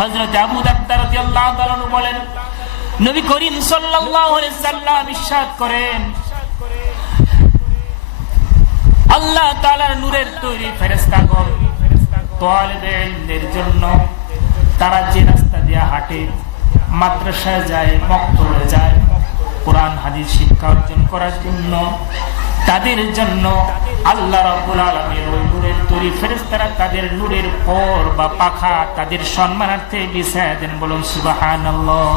হযরত আবু দারদা রাদিয়াল্লাহু তাআলা বলেন, নবী করিম সাল্লাল্লাহু আলাইহি সাল্লাম ইরশাদ করেন, আল্লাহ তাআলার নূরের তৈরি ফেরেশতাগণ তালিবে ইলমের জন্য তারা যে রাস্তা দিয়ে হাঁটে, মাদ্রাসায় যায়, মক্তবে যায়, কোরআন হাদিস শিক্ষা অর্জন করার জন্য, তাদের জন্য আল্লাহ রাব্বুল আলামিন ওই নূরের তৈরি ফেরেশতারা তাদের নূরের পর বা পাখা তাদের সম্মানার্থে বিছায়া দেন। বলুন সুবহানাল্লাহ।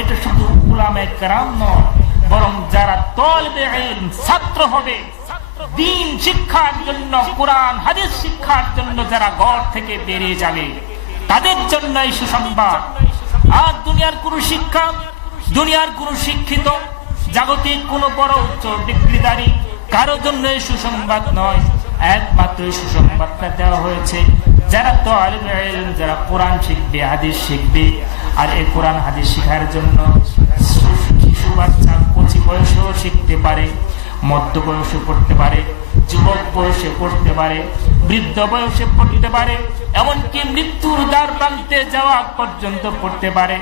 এটা শুধু উলামায়ে কেরাম নয়, বরং যারা তালিবে ইলম ছাত্র হবে, দ্বীন শিক্ষার জন্য, কোরআন হাদিস শিক্ষার জন্য যারা ঘর থেকে বেরিয়ে যাবে, তাদের জন্য এই সুসংবাদ। আর দুনিয়ার কোন শিক্ষা, দুনিয়ার কোন শিক্ষিত, জাগতিক কোন বড় উচ্চ ডিগ্রিধারী কারো জন্য এই সুসংবাদ নয়। একমাত্র এই সুসংবাদটা দেওয়া হয়েছে যারা তালিবে ইলম, যারা কোরআন শিখবে, হাদিস শিখবে। আর এই কোরআন হাদিস শিখার জন্য শিশু বাচ্চা কচি বয়সেও শিখতে পারে, মধ্য বয়সে পড়তে পারে, যুবক বয়সে পড়তে পারে, বৃদ্ধ বয়সে পড়তে পারে, এমনকি মৃত্যুর দ্বার প্রান্তে যাওয়া পর্যন্ত পড়তে পারে।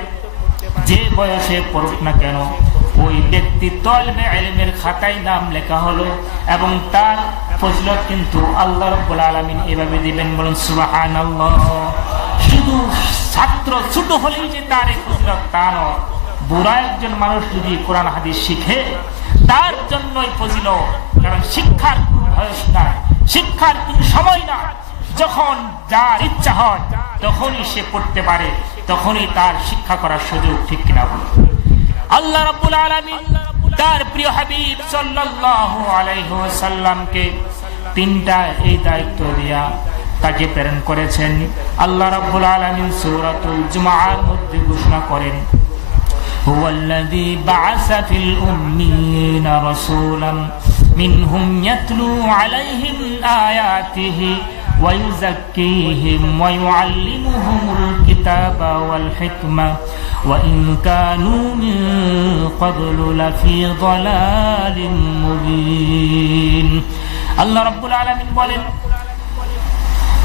যে বয়সে পড়ুক না কেন, ওই ব্যক্তি তালিবে ইলমের খাতায় নাম লেখা হলো এবং তার ফজিলত কিন্তু আল্লাহ রাব্বুল আলামিন এভাবে দিবেন। বলুন সুবহানাল্লাহ। শুধু ছাত্র ছোট হলেই যে তার এই ফজিলত তা নয়, বুড়া একজন মানুষ যদি কোরআন হাদিস শিখে তার জন্যই ফজিলত। কারণ শিক্ষার বয়স না, শিক্ষার কোনো সময় না। যখন যার ইচ্ছা হয় তখনই সে পড়তে পারে, তখনই তার শিক্ষা করার সুযোগ। ঠিক কিনা বলুন? আল্লাহ রাব্বুল আলামিন তার প্রিয় হাবিব সাল্লাল্লাহু আলাইহি ওয়াসাল্লামকে তিনটা এই দায়িত্ব দিয়া তাকে প্রেরণ করেছেন। আল্লাহ রাব্বুল আলামিন সূরাতুল জুমআর মধ্যে ঘোষণা করেন, হুয়াল্লাযী বা'আসা ফিল উম্মিয়িনা রাসূলান মিনহুম ইয়াতলু আলাইহিম আয়াতিহি ওয়া ইউযাক্কিহিম ওয়া ইউআল্লিমুহুমুল কিতাবা ওয়াল হিকমা ওয়া ইন কানূ মিন ক্বাবলু লাফী যালালিম মুবিন। আল্লাহ রাব্বুল আলামিন বলেন,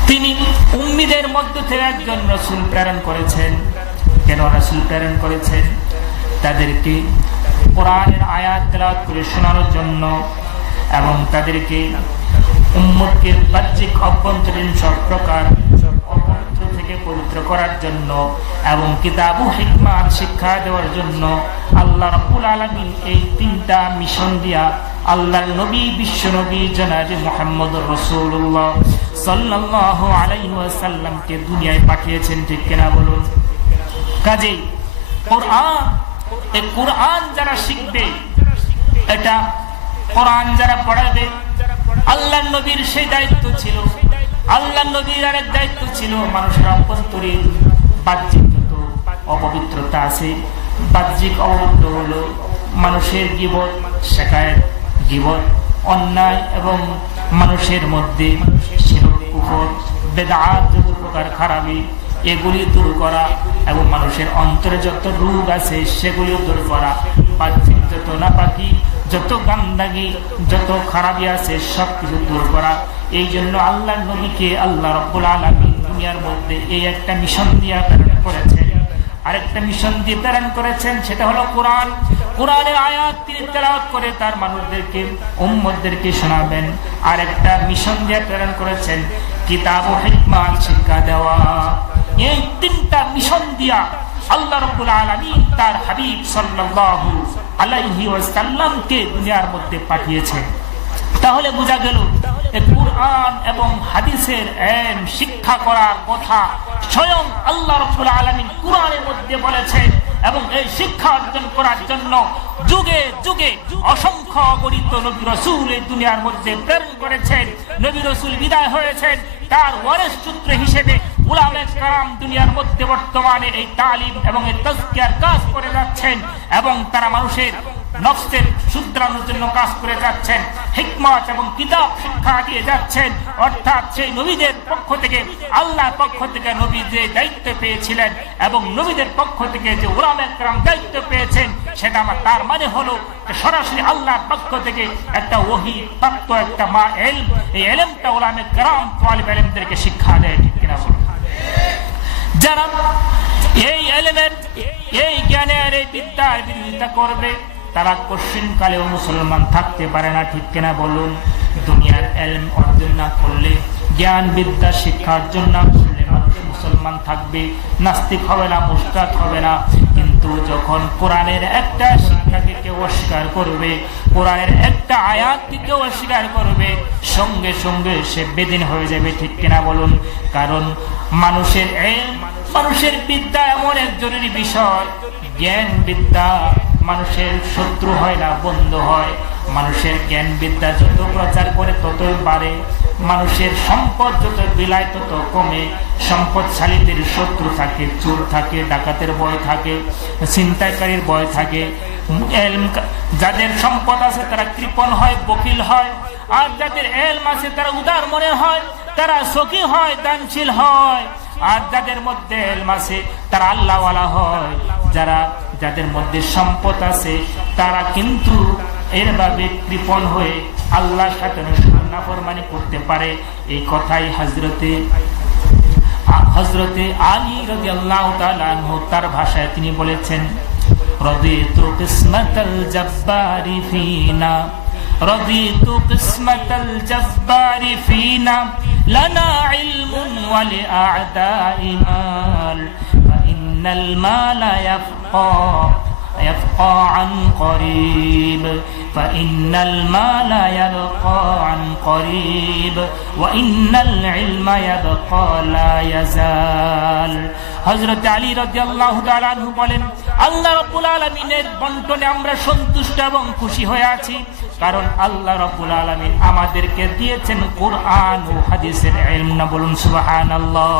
তিনি উম্মীদের মধ্য থেকে একজন রাসূল প্রেরণ করেছেন। কেন রাসূল প্রেরণ করেছেন? তাদেরকে কোরআনের আয়াত তেলাওয়াত করে শোনানোর জন্য এবং তাদেরকে উম্মতকে বাহ্যিক অভ্যন্তরীণ সব প্রকার অপবিত্র থেকে পবিত্র করার জন্য এবং কিতাব ও হিকমার শিক্ষা দেওয়ার জন্য আল্লাহ রাব্বুল আলামিন এই তিনটা মিশন দিয়া আল্লাহর নবী, বিশ্ব নবী জনাবে মুহাম্মদুর রাসূলুল্লাহ সাল্লাল্লাহু আলাইহি ওয়াসাল্লামকে দুনিয়ায় পাঠিয়েছেন। ঠিক কিনা বলুন? কাজেই কোরআন, এই কোরআন যারা শিখবে, এটা কোরআন যারা পড়াবে, আল্লাহর নবীর সেই দায়িত্ব ছিল। আল্লাহর নবীর আরেক দায়িত্ব ছিল মানুষের অভ্যন্তরীণ বাহ্যিক যত অপবিত্রতা আছে, বাহ্যিক অপবিত্র হলো মানুষের গীবত, শিকায়ত, গীবত, অন্যায় এবং মানুষের মধ্যে শিরক, কুফর, বেদাত, যত প্রকার খারাপি, এগুলি দূর করা এবং মানুষের অন্তরে যত রোগ আছে সেগুলিও দূর করা, বাহ্যিক যত নাপাকি, যত গান্দাগি, যত খারাপি আছে সব কিছু দূর করা। এই জন্য আল্লাহর নবীকে আল্লাহ রাব্বুল আলামিন দুনিয়ার মধ্যে এই একটা মিশন দিয়ে প্রেরণ করেছেন। আরেকটা মিশন দিয়ে প্রেরণ করেছেন, সেটা হলো কোরআন। কোরআনের আয়াত তিনি তেলাওয়াত করে তার মানুষদেরকে, উম্মতদেরকে শোনাবেন। আরেকটা মিশন দিয়ে প্রেরণ করেছেন কিতাব ও হিকমাত শিক্ষা দেওয়া। এই তিনটা মিশন দিয়া আল্লাহ রাব্বুল আলামিন তার হাবিব সাল্লাল্লাহু আলাইহি ওয়াসাল্লামকে দুনিয়ার মধ্যে পাঠিয়েছেন। তাহলে বোঝা গেল এই কুরআন এবং হাদিসের ইলম শিক্ষা করার কথা স্বয়ং আল্লাহ রাব্বুল আলামিন কুরআনের মধ্যে বলেছেন এবং এই শিক্ষা অর্জন করার জন্য যুগে যুগে অসংখ্য অগণিত নবী রাসূল এই দুনিয়ার মধ্যে প্রেরণ করেছেন। নবী রাসূল বিদায় হয়েছেন, তার ওয়ারিস সূত্র হিসেবে উলামায়ে কেরাম দুনিয়ার মধ্যে বর্তমানে এই তালিম এবং এই তাজকিয়ার কাজ করে যাচ্ছেন এবং তারা মানুষের নফসের শুধরানোর জন্য কাজ করে যাচ্ছেন, হিকমত এবং কিতাব শিক্ষা দিয়ে যাচ্ছেন। অর্থাৎ সেই নবীদের পক্ষ থেকে, আল্লাহর পক্ষ থেকে নবী যে দায়িত্ব পেয়েছিলেন এবং নবীদের পক্ষ থেকে যে উলামায়ে কেরাম দায়িত্ব পেয়েছেন, সেটা তার মানে হলো সরাসরি আল্লাহর পক্ষ থেকে একটা ওহী প্রাপ্ত একটা ইলম। এই ইলমটা উলামায়ে কেরাম তালিব ইলমদেরকে শিক্ষা দেয়। ঠিক কিনা বলুন? যারা এই এলিমের, এই জ্ঞানের, এই বিদ্যার বিরোধিতা করবে তারা কঠিনকালেও মুসলমান থাকতে পারে না, ঠিক কিনা বলুন? দুনিয়ার এলম অর্জন না করলে, জ্ঞান বিদ্যা শিক্ষার জন্য মুসলমান থাকবে, নাস্তিক হবে না, মুশরিক হবে না। কিন্তু যখন কোরআনের একটা শিক্ষাকে কেউ অস্বীকার করবে, কোরআনের একটা আয়াতকে কেউ অস্বীকার করবে, সঙ্গে সঙ্গে সে বেদিন হয়ে যাবে, ঠিক কিনা বলুন? কারণ মানুষের বিদ্যা এমন এক জরুরি বিষয়, জ্ঞান বিদ্যা মানুষের শত্রু হয় না, বন্ধু হয়। মানুষের জ্ঞান বিদ্যা যত প্রচার করে ততই বাড়ে, মানুষের সম্পদ যত বিলায় তত কমে। সম্পদশালীদের শত্রু থাকে, চোর থাকে, ডাকাতের ভয় থাকে, ছিনতাইকারীর ভয় থাকে। যাদের সম্পদ আছে তারা কৃপণ হয়, বকিল হয়। আর যাদের এলম আছে তারা উদার মনের হয়, তারা সখী হয়, দানশীল হয়। আর যাদের মধ্যে এলম আছে তারা আল্লাহওয়ালা হয়। যাদের মধ্যে সম্পদ আছে তারা কিন্তু এরভাবে কৃপণ হয়ে আল্লাহর সাথে নাফরমানি করতে পারে। এই কথাই হযরতে আলী রাদিয়াল্লাহু তাআলা আনহু তার ভাষায় তিনি বলেছেন, রাদিতু কিসমাতাল জাব্বারি ফিনা, রাদিতু কিসমাতাল জাব্বারি ফিনা, লানা ইলমুন ওয়া লিআদাই মাল, ফাইন্নাল মালা يبقى عن قريب، فإن المال يبقى عن قريب، وإن العلم يبقى لا يزال। হযরত আলী রাদিয়াল্লাহু তাআলা আনহু বলেন, আল্লাহ রাব্বুল আলামিনের বন্টনে আমরা সন্তুষ্ট এবং খুশি হয়ে আছি, কারণ আল্লাহ রাব্বুল আলামিন আমাদেরকে দিয়েছেন কুরআন ও হাদিসের ইলম। না বলুন সুবহানাল্লাহ।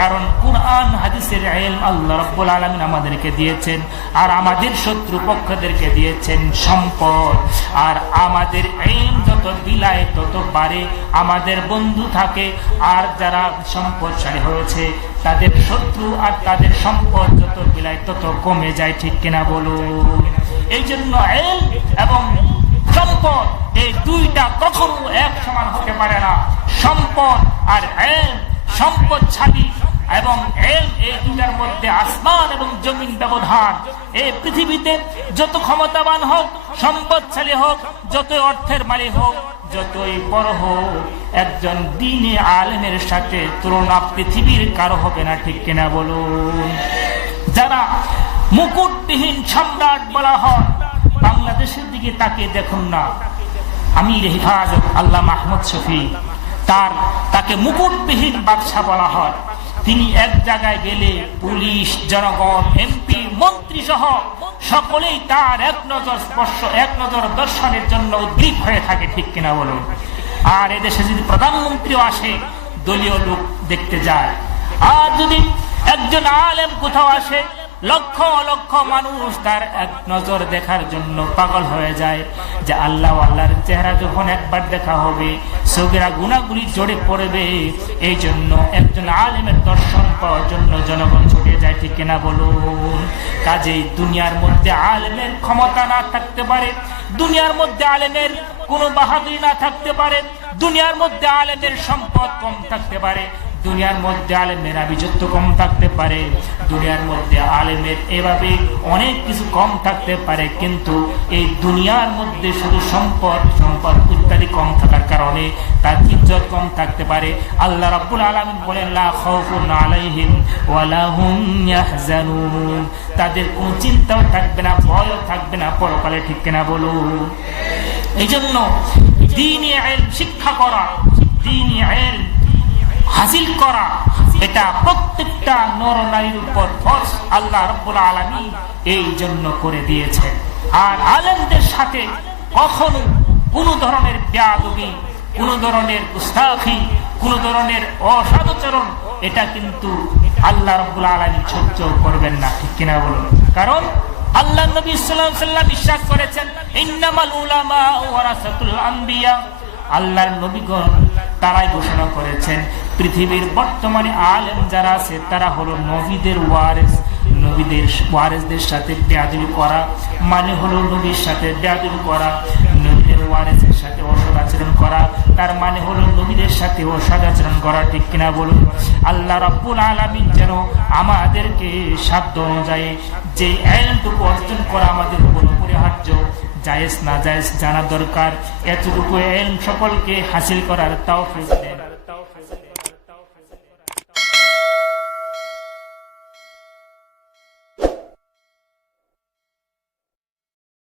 কারণ কুরআন হাদিসের ইলম আল্লাহ রাব্বুল আলামিন আমাদেরকে দিয়েছেন, আর আমাদের শত্রু পক্ষদেরকে দিয়েছেন সম্পদ। আর আমাদের ইলম যত বিলায় তত বাড়ে, আমাদের বন্ধু থাকে। আর যারা সম্পদশালী হয়েছে তাদের শত্রু আর তাদের সম্পদ যত বিলায় তত কমে যায়, ঠিক কিনা বলুন? এই জন্য ইলম এবং সম্পদ এই দুইটা কখনো এক সমান হতে পারে না। সম্পদ আর ইলম, সম্পদশালী এবং ইলম, এই দুটার মধ্যে আসমান এবং জমিন ব্যবধান। এই পৃথিবীতে যত ক্ষমতাবান হোক, সম্পদশালী হোক, যতই অর্থের মালিক হোক, যতই বড় হোক, একজন দ্বীনি আলেমের সাথে তুলনা পৃথিবীর কারো হবে না, ঠিক কিনা বলুন? যারা মুকুটবিহীন সম্রাট বলা হয়, বাংলাদেশের দিকে তাকিয়ে দেখুন না, আমির হেফাজত আল্লামা আহমদ শফী, তাকে মুকুটবিহীন বাদশা বলা হয়। তিনি এক জায়গায় গেলে পুলিশ, জনগণ, এমপি, মন্ত্রী সহ সকলেই তার এক নজর দর্শনের জন্য উদ্গ্রীব হয়ে থাকে, ঠিক কিনা বলুন? আর এদেশে যদি প্রধানমন্ত্রীও আসে, দলীয় লোক দেখতে যায়। আর যদি একজন আলেম কোথাও আসে, লক্ষ লক্ষ মানুষ তার এক নজর দেখার জন্য পাগল হয়ে যায়, যে আল্লাহর চেহারা যখন একবার দেখা হবে সগীরা গুনাহগুলি জড়ে পড়বে। এই জন্য একজন আলেমের দর্শন পাওয়ার জন্য জনগণ ছুটে যায়, ঠিক কিনা বলুন? কাজেই দুনিয়ার মধ্যে আলেমের ক্ষমতা না থাকতে পারে, দুনিয়ার মধ্যে আলেমের কোনো বাহাদুরি না থাকতে পারে, দুনিয়ার মধ্যে আলেমের সম্পদ কম থাকতে পারে, দুনিয়ার মধ্যে আলেমের আভিজাত্য কম থাকতে পারে, দুনিয়ার মধ্যে আলেমের এভাবে অনেক কিছু কম থাকতে পারে। কিন্তু এই দুনিয়ার মধ্যে শুধু সম্পদ ইত্যাদি কম থাকার কারণে তার ইজ্জত কম থাকতে পারে। আল্লাহ রাব্বুল আলামিন বলেন, লা খাউফুন আলাইহিম ওয়া লা হুম ইয়াহজানুন, তাদের কোনো চিন্তাও থাকবে না, ভয়ও থাকবে না পরকালে, ঠিক কিনা বলুন? এই জন্য দ্বীনি ইলম শিক্ষা করা, দ্বীনি ইলম হাসিল করা, এটা প্রত্যেকটা নর নারীর উপর ফরজ আল্লাহ রাব্বুল আলামিন এই জন্য করে দিয়েছেন। আর আলেমদের সাথে কখনো কোনো ধরনের বেয়াদবি, কোনো ধরনের গুস্তাখি, কোনো ধরনের অসদাচরণ, এটা কিন্তু আল্লাহ রাব্বুল আলামিন সহ্য করবেন না, ঠিক কিনা বলুন? কারণ আল্লাহ নবী সাল্লাল্লাহু আলাইহি ওয়াসাল্লাম ইরশাদ করেছেন, ইন্নামাল উলামা ওয়ারাসাতুল আম্বিয়া। আল্লাহর নবীগণ তারাই ঘোষণা করেছেন, পৃথিবীর বর্তমানে আলেম যারা আছে তারা হলো নবীদের ওয়ারিস। নবীদের ওয়ারিসদের সাথে বেয়াদবি করা মানে হলো নবীর সাথে বেয়াদবি করা, নবীদের ওয়ারিসের সাথে অসৎ আচরণ করা তার মানে হলো নবীদের সাথে অসদাচরণ করা, ঠিক কিনা বলুন? আল্লাহ রাব্বুল আলামিন যেন আমাদেরকে সাধ্য অনুযায়ী যে ইলমটুকু অর্জন করা আমাদের উপর অপরিহার্য, জায়েজ না জায়েজ জানা দরকার, এতটুকু ইলম সকলকে হাসিল করার তৌফিক